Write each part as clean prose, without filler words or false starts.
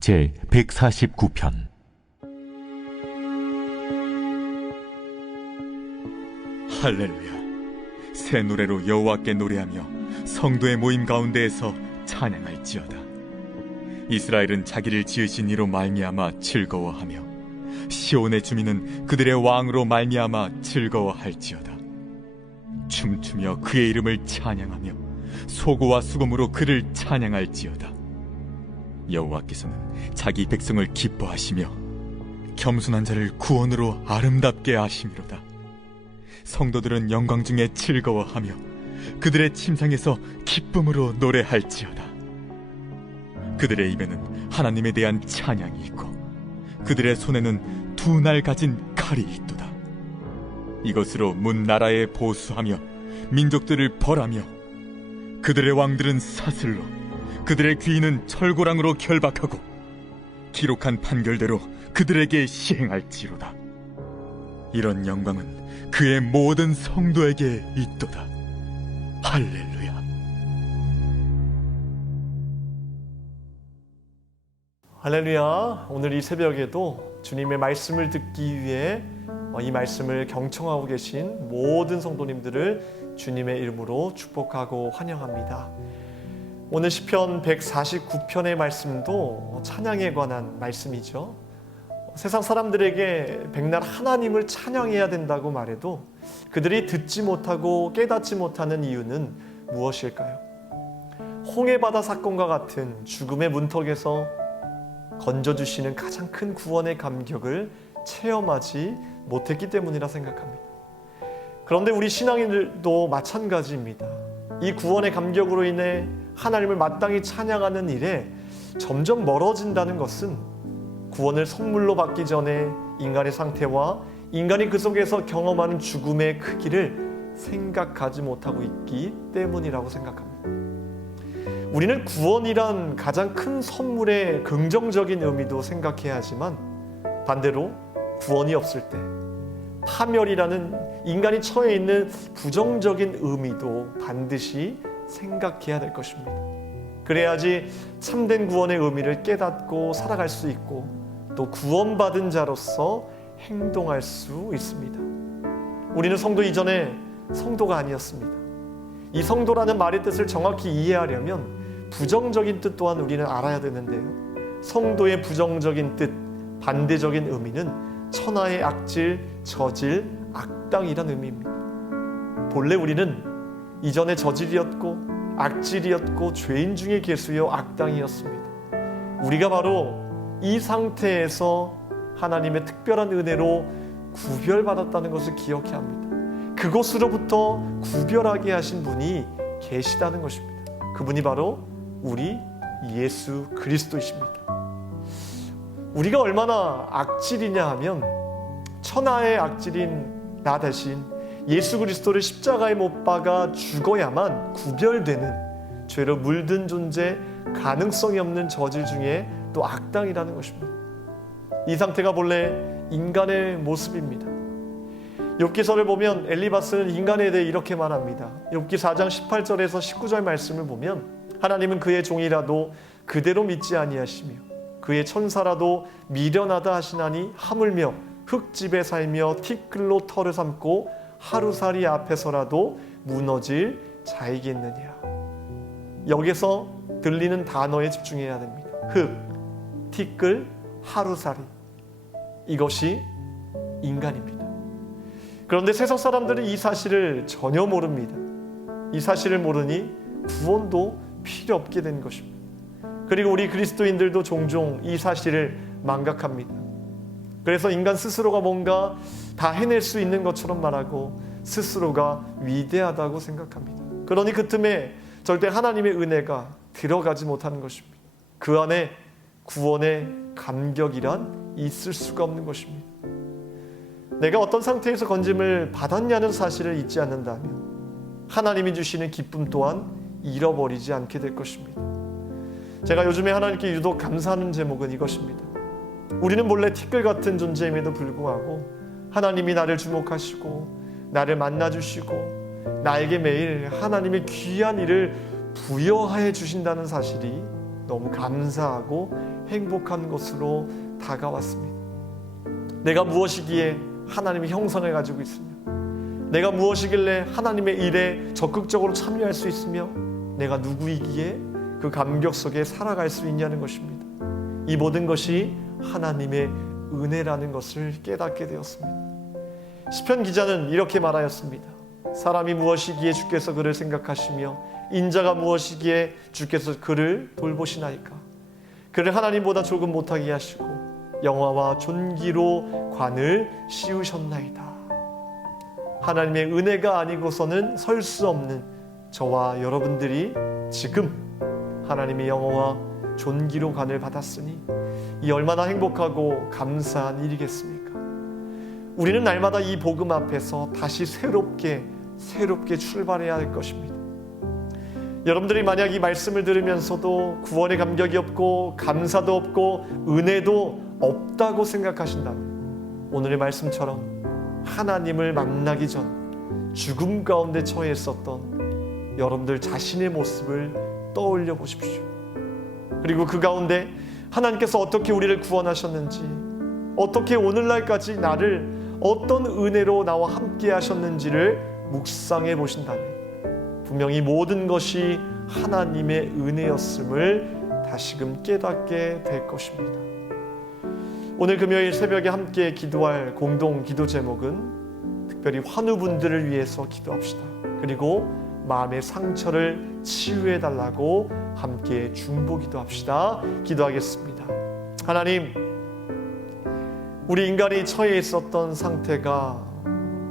제 149편 할렐루야. 새 노래로 여호와께 노래하며 성도의 모임 가운데에서 찬양할지어다. 이스라엘은 자기를 지으신 이로 말미암아 즐거워하며 시온의 주민은 그들의 왕으로 말미암아 즐거워할지어다. 춤추며 그의 이름을 찬양하며 소고와 수금으로 그를 찬양할지어다. 여호와께서는 자기 백성을 기뻐하시며 겸손한 자를 구원으로 아름답게 하심이로다. 성도들은 영광 중에 즐거워하며 그들의 침상에서 기쁨으로 노래할지어다. 그들의 입에는 하나님에 대한 찬양이 있고 그들의 손에는 두 날 가진 칼이 있도다. 이것으로 문 나라에 보수하며 민족들을 벌하며 그들의 왕들은 사슬로 그들의 귀인은 철고랑으로 결박하고 기록한 판결대로 그들에게 시행할지로다. 이런 영광은 그의 모든 성도에게 있도다. 할렐루야. 할렐루야. 오늘 이 새벽에도 주님의 말씀을 듣기 위해 이 말씀을 경청하고 계신 모든 성도님들을 주님의 이름으로 축복하고 환영합니다. 오늘 시편 149편의 말씀도 찬양에 관한 말씀이죠. 세상 사람들에게 백날 하나님을 찬양해야 된다고 말해도 그들이 듣지 못하고 깨닫지 못하는 이유는 무엇일까요? 홍해바다 사건과 같은 죽음의 문턱에서 건져주시는 가장 큰 구원의 감격을 체험하지 못했기 때문이라 생각합니다. 그런데 우리 신앙인들도 마찬가지입니다. 이 구원의 감격으로 인해 하나님을 마땅히 찬양하는 일에 점점 멀어진다는 것은 구원을 선물로 받기 전에 인간의 상태와 인간이 그 속에서 경험하는 죽음의 크기를 생각하지 못하고 있기 때문이라고 생각합니다. 우리는 구원이란 가장 큰 선물의 긍정적인 의미도 생각해야 하지만 반대로 구원이 없을 때 파멸이라는 인간이 처해 있는 부정적인 의미도 반드시 생각해야 될 것입니다. 그래야지 참된 구원의 의미를 깨닫고 살아갈 수 있고 또 구원받은 자로서 행동할 수 있습니다. 우리는 성도 이전에 성도가 아니었습니다. 이 성도라는 말의 뜻을 정확히 이해하려면 부정적인 뜻 또한 우리는 알아야 되는데요. 성도의 부정적인 뜻, 반대적인 의미는 천하의 악질, 저질, 악당이란 의미입니다. 본래 우리는 이전에 저질이었고 악질이었고 죄인 중에 계수여 악당이었습니다. 우리가 바로 이 상태에서 하나님의 특별한 은혜로 구별받았다는 것을 기억해야 합니다. 그곳으로부터 구별하게 하신 분이 계시다는 것입니다. 그분이 바로 우리 예수 그리스도이십니다. 우리가 얼마나 악질이냐 하면 천하의 악질인 나 대신 예수 그리스도를 십자가에 못 박아 죽어야만 구별되는 죄로 물든 존재, 가능성이 없는 저질 중에 또 악당이라는 것입니다. 이 상태가 본래 인간의 모습입니다. 욥기서를 보면 엘리바스는 인간에 대해 이렇게 말합니다. 욥기 4장 18절에서 19절 말씀을 보면 하나님은 그의 종이라도 그대로 믿지 아니하시며 그의 천사라도 미련하다 하시나니 하물며 흙집에 살며 티끌로 털을 삼고 하루살이 앞에서라도 무너질 자이겠느냐. 여기서 들리는 단어에 집중해야 됩니다. 흙, 티끌, 하루살이. 이것이 인간입니다. 그런데 세상 사람들은 이 사실을 전혀 모릅니다. 이 사실을 모르니 구원도 필요 없게 된 것입니다. 그리고 우리 그리스도인들도 종종 이 사실을 망각합니다. 그래서 인간 스스로가 뭔가 다 해낼 수 있는 것처럼 말하고 스스로가 위대하다고 생각합니다. 그러니 그 틈에 절대 하나님의 은혜가 들어가지 못하는 것입니다. 그 안에 구원의 감격이란 있을 수가 없는 것입니다. 내가 어떤 상태에서 건짐을 받았냐는 사실을 잊지 않는다면 하나님이 주시는 기쁨 또한 잃어버리지 않게 될 것입니다. 제가 요즘에 하나님께 유독 감사하는 제목은 이것입니다. 우리는 본래 티끌 같은 존재임에도 불구하고 하나님이 나를 주목하시고 나를 만나주시고 나에게 매일 하나님의 귀한 일을 부여해 주신다는 사실이 너무 감사하고 행복한 것으로 다가왔습니다. 내가 무엇이기에 하나님의 형상을 가지고 있으며, 내가 무엇이길래 하나님의 일에 적극적으로 참여할 수 있으며, 내가 누구이기에 그 감격 속에 살아갈 수 있냐는 것입니다. 이 모든 것이 하나님의 은혜라는 것을 깨닫게 되었습니다. 시편 기자는 이렇게 말하였습니다. 사람이 무엇이기에 주께서 그를 생각하시며 인자가 무엇이기에 주께서 그를 돌보시나이까. 그를 하나님보다 조금 못하게 하시고 영화와 존귀로 관을 씌우셨나이다. 하나님의 은혜가 아니고서는 설 수 없는 저와 여러분들이 지금 하나님의 영화와 존귀로 관을 받았으니 이 얼마나 행복하고 감사한 일이겠습니까? 우리는 날마다 이 복음 앞에서 다시 새롭게 출발해야 할 것입니다. 여러분들이 만약 이 말씀을 들으면서도 구원의 감격이 없고 감사도 없고 은혜도 없다고 생각하신다면, 오늘의 말씀처럼 하나님을 만나기 전 죽음 가운데 처해 있었던 여러분들 자신의 모습을 떠올려 보십시오. 그리고 그 가운데 하나님께서 어떻게 우리를 구원하셨는지, 어떻게 오늘날까지 나를 어떤 은혜로 나와 함께 하셨는지를 묵상해 보신다면 분명히 모든 것이 하나님의 은혜였음을 다시금 깨닫게 될 것입니다. 오늘 금요일 새벽에 함께 기도할 공동 기도 제목은 특별히 환우분들을 위해서 기도합시다. 그리고 마음의 상처를 치유해 달라고 함께 중보 기도합시다. 기도하겠습니다. 하나님, 우리 인간이 처해 있었던 상태가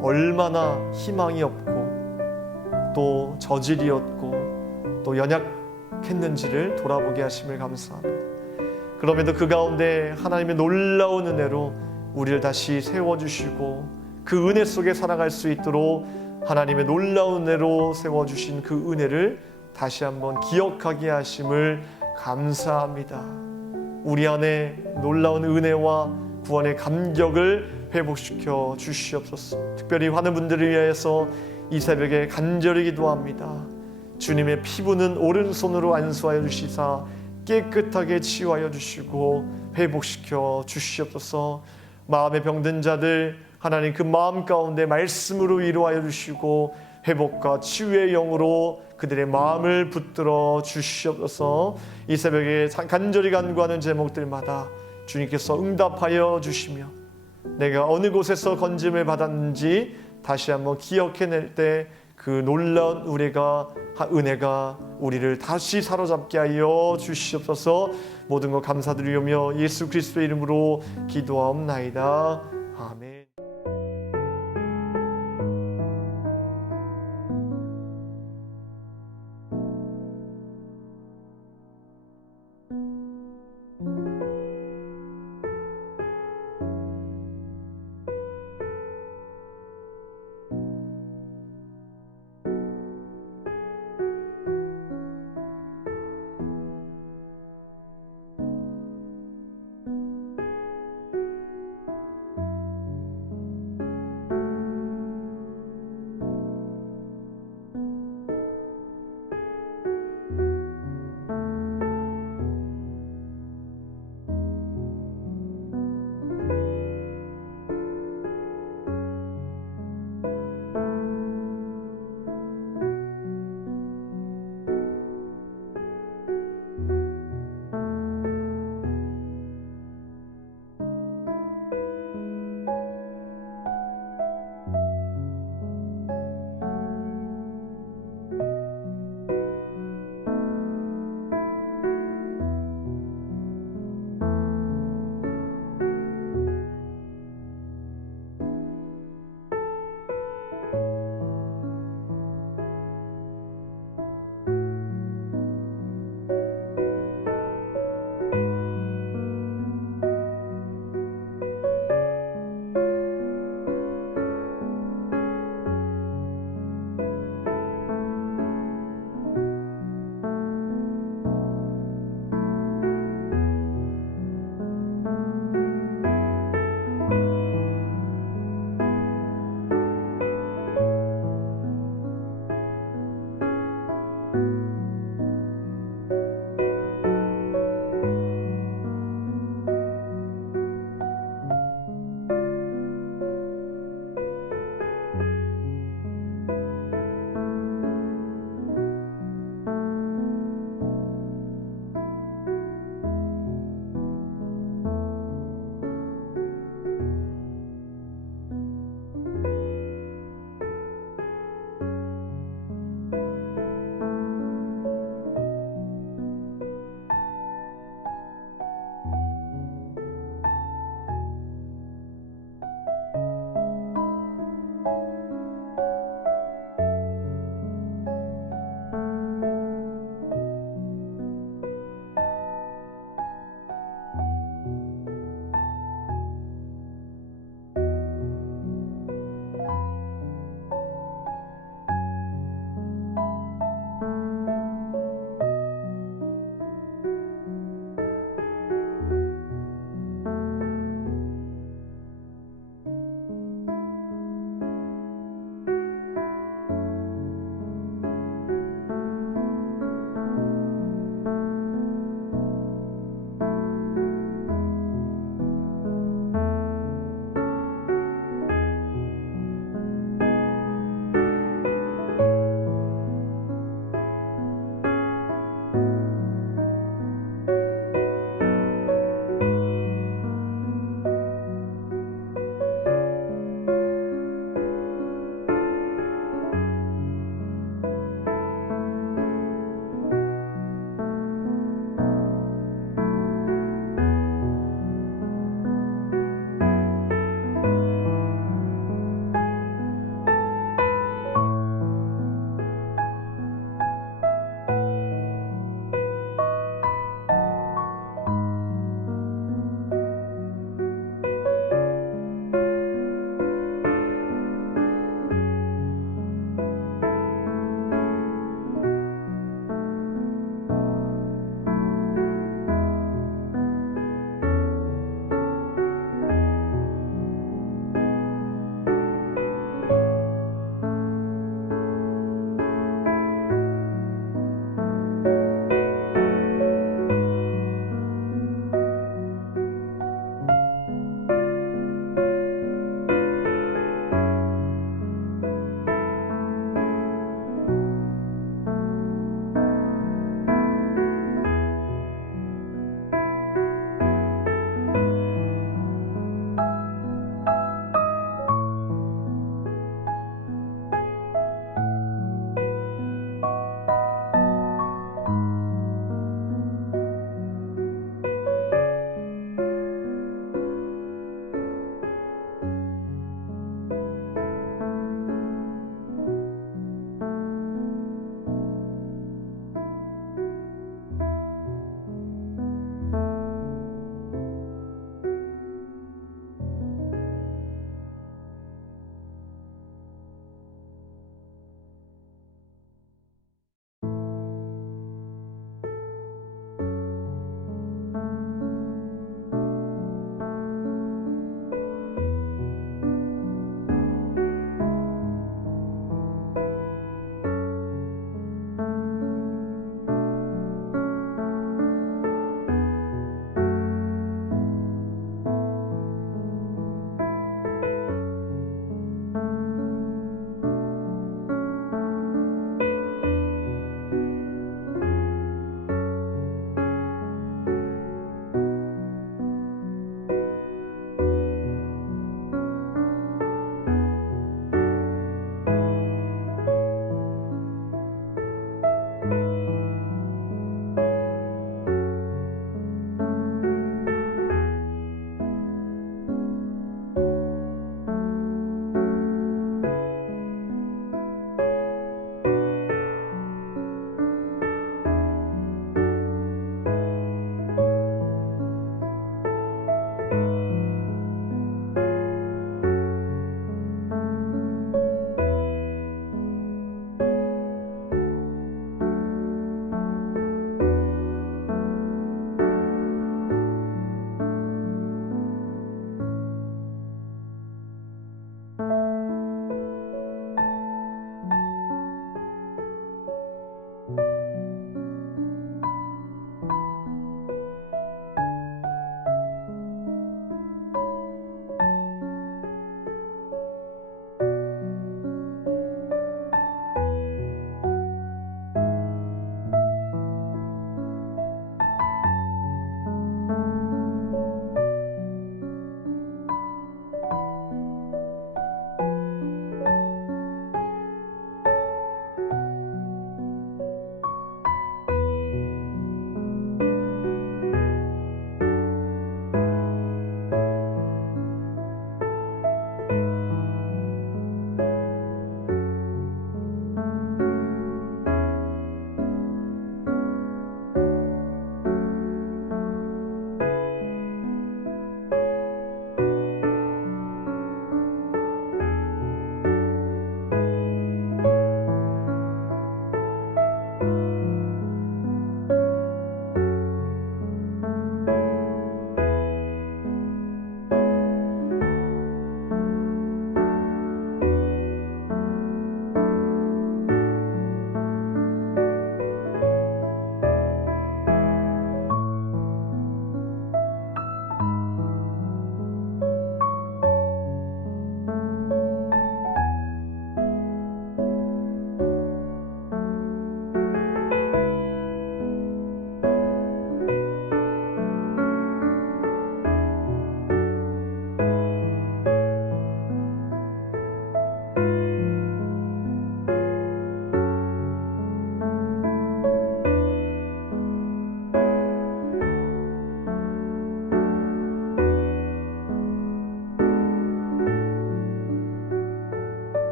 얼마나 희망이 없고 또 저질이었고 또 연약했는지를 돌아보게 하심을 감사합니다. 그럼에도 그 가운데 하나님의 놀라운 은혜로 우리를 다시 세워주시고 그 은혜 속에 살아갈 수 있도록 하나님의 놀라운 은혜로 세워주신 그 은혜를 다시 한번 기억하게 하심을 감사합니다. 우리 안에 놀라운 은혜와 구원의 감격을 회복시켜 주시옵소서. 특별히 환우 분들을 위해서 이 새벽에 간절히 기도합니다. 주님의 피부는 오른손으로 안수하여 주시사 깨끗하게 치유하여 주시고 회복시켜 주시옵소서. 마음에 병든 자들 하나님 그 마음 가운데 말씀으로 위로하여 주시고 회복과 치유의 영으로 그들의 마음을 붙들어 주시옵소서. 이 새벽에 간절히 간구하는 제목들마다 주님께서 응답하여 주시며 내가 어느 곳에서 건짐을 받았는지 다시 한번 기억해낼 때 그 놀라운 은혜가 우리를 다시 사로잡게 하여 주시옵소서. 모든 것 감사드리며 예수 그리스도의 이름으로 기도하옵나이다. 아멘.